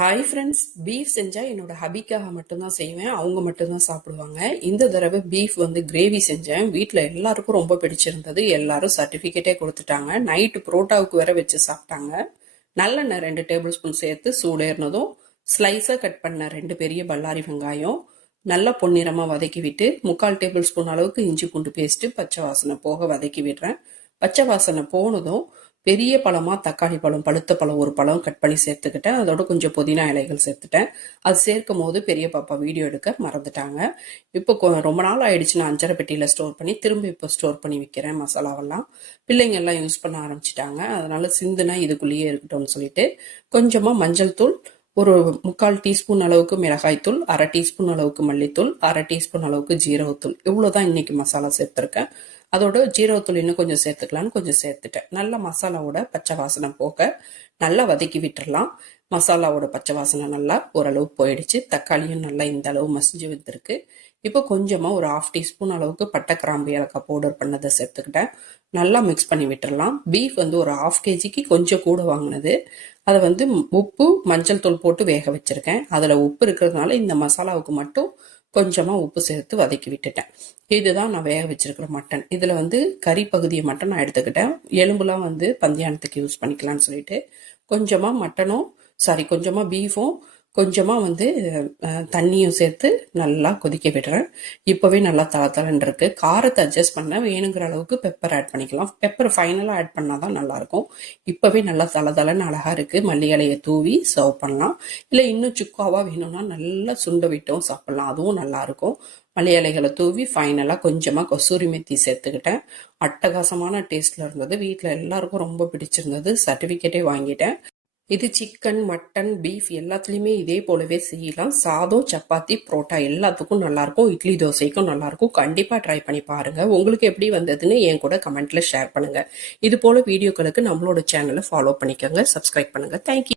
Hi friends, beef செஞ்சால் என்னோட ஹபிக்காக மட்டும்தான் செய்வேன். அவங்க மட்டும்தான் சாப்பிடுவாங்க. இந்த தடவை பீஃப் கிரேவி செஞ்சேன். வீட்டில் எல்லாருக்கும் ரொம்ப பிடிச்சிருந்தது. எல்லாரும் சர்டிஃபிகேட்டே கொடுத்துட்டாங்க. நைட்டு புரோட்டாவுக்கு வேற வச்சு சாப்பிட்டாங்க. நல்லெண்ணெய் 2 டேபிள் ஸ்பூன் சேர்த்து சூடேறினதும் ஸ்லைஸாக கட் பண்ண 2 பெரிய பல்லாரி வெங்காயம் நல்லா பொன்னிறமாக வதக்கி விட்டு 3/4 டேபிள் ஸ்பூன் அளவுக்கு இஞ்சி பூண்டு பேஸ்ட்டு பச்சை வாசனை போக வதக்கி விடுறேன். பச்சை வாசனை போனதும் பெரிய பழமா தக்காளி பழம், பழுத்த பழம் ஒரு பழம் கட் பண்ணி சேர்த்துக்கிட்டேன். அதோட கொஞ்சம் புதினா இலைகள் சேர்த்துட்டேன். அது சேர்க்கும் போது பெரிய பாப்பா வீடியோ எடுக்க மறந்துட்டாங்க. இப்போ ரொம்ப நாள் ஆயிடுச்சு, நான் 5 பெட்டியில் ஸ்டோர் பண்ணி திரும்ப இப்போ ஸ்டோர் பண்ணி வைக்கிறேன். மசாலாவெல்லாம் பிள்ளைங்க எல்லாம் யூஸ் பண்ண ஆரம்பிச்சிட்டாங்க. அதனால சிந்துனா இதுக்குள்ளேயே இருக்கட்டும்னு சொல்லிட்டு கொஞ்சமாக மஞ்சள் தூள், ஒரு 3/4 டீஸ்பூன் அளவுக்கு மிளகாய்த்தூள், 1/2 டீஸ்பூன் அளவுக்கு மல்லித்தூள், 1/2 டீஸ்பூன் அளவுக்கு ஜீரகத்தூள், இவ்வளோதான் இன்னைக்கு மசாலா சேர்த்துருக்கேன். அதோட ஜீரகத்தூள் இன்னும் கொஞ்சம் சேர்த்துக்கலான்னு கொஞ்சம் சேர்த்துட்டேன். நல்லா மசாலாவோட பச்சை வாசனை போக நல்லா வதக்கி விட்டுறலாம். மசாலாவோட பச்சை வாசனை நல்லா ஓரளவு போயிடுச்சு. தக்காளியும் நல்லா இந்த அளவு மசிஞ்சு வந்துருக்கு. இப்போ கொஞ்சமாக ஒரு 1/2 டீஸ்பூன் அளவுக்கு பட்டை, கிராம்பு, ஏலக்காய் பவுடர் பண்ணதை சேர்த்துக்கிட்டேன். நல்லா மிக்ஸ் பண்ணி விட்டுறலாம். பீஃப் ஒரு 1/2 கேஜிக்கு கொஞ்சம் கூட வாங்கினது. அதை உப்பு, மஞ்சள் தூள் போட்டு வேக வச்சிருக்கேன். அதில் உப்பு இருக்கிறதுனால இந்த மசாலாவுக்கு மட்டும் கொஞ்சமாக உப்பு சேர்த்து வதக்கி விட்டுட்டேன். இதுதான் நான் வேக வச்சிருக்கிற மட்டன். இதில் கறி பகுதியை மட்டும் நான் எடுத்துக்கிட்டேன். எலும்புலாம் பந்தியானத்துக்கு யூஸ் பண்ணிக்கலாம்னு சொல்லிட்டு கொஞ்சமாக பீஃபும் கொஞ்சமாக தண்ணியும் சேர்த்து நல்லா கொதிக்க விடுறேன். இப்போவே நல்லா தளத்தளன்னு இருக்கு. காரத்தை அட்ஜஸ்ட் பண்ண வேணுங்கிற அளவுக்கு பெப்பர் ஆட் பண்ணிக்கலாம். பெப்பர் ஃபைனலாக ஆட் பண்ணாதான் நல்லாயிருக்கும். இப்போவே நல்லா தளதளன்னு அழகாக இருக்குது. மல்லி இலையை தூவி சர்வ் பண்ணலாம். இல்லை இன்னும் சுக்காவாக வேணும்னா நல்லா சுண்ட விட்டும் சாப்பிட்லாம், அதுவும் நல்லாயிருக்கும். மல்லி இலைகளை தூவி ஃபைனலாக கொஞ்சமாக கசூரி மெத்தி சேர்த்துக்கிட்டேன். அட்டகாசமான டேஸ்ட்டில் இருந்தது. வீட்டில் எல்லாருக்கும் ரொம்ப பிடிச்சிருந்தது. சர்டிஃபிகேட்டே வாங்கிட்டேன். இது சிக்கன், மட்டன், பீஃப் எல்லாத்துலேயுமே இதே போலவே செய்யலாம். சாதம், சப்பாத்தி, புரோட்டா எல்லாத்துக்கும் நல்லாயிருக்கும். இட்லி தோசைக்கும் நல்லாயிருக்கும். கண்டிப்பாக ட்ரை பண்ணி பாருங்கள். உங்களுக்கு எப்படி வந்ததுன்னு என் கூட கமெண்ட்டில் ஷேர் பண்ணுங்கள். இது போல் வீடியோக்களுக்கு நம்மளோட சேனலை ஃபாலோ பண்ணிக்கோங்க, சப்ஸ்கிரைப் பண்ணுங்கள். தேங்க்யூ.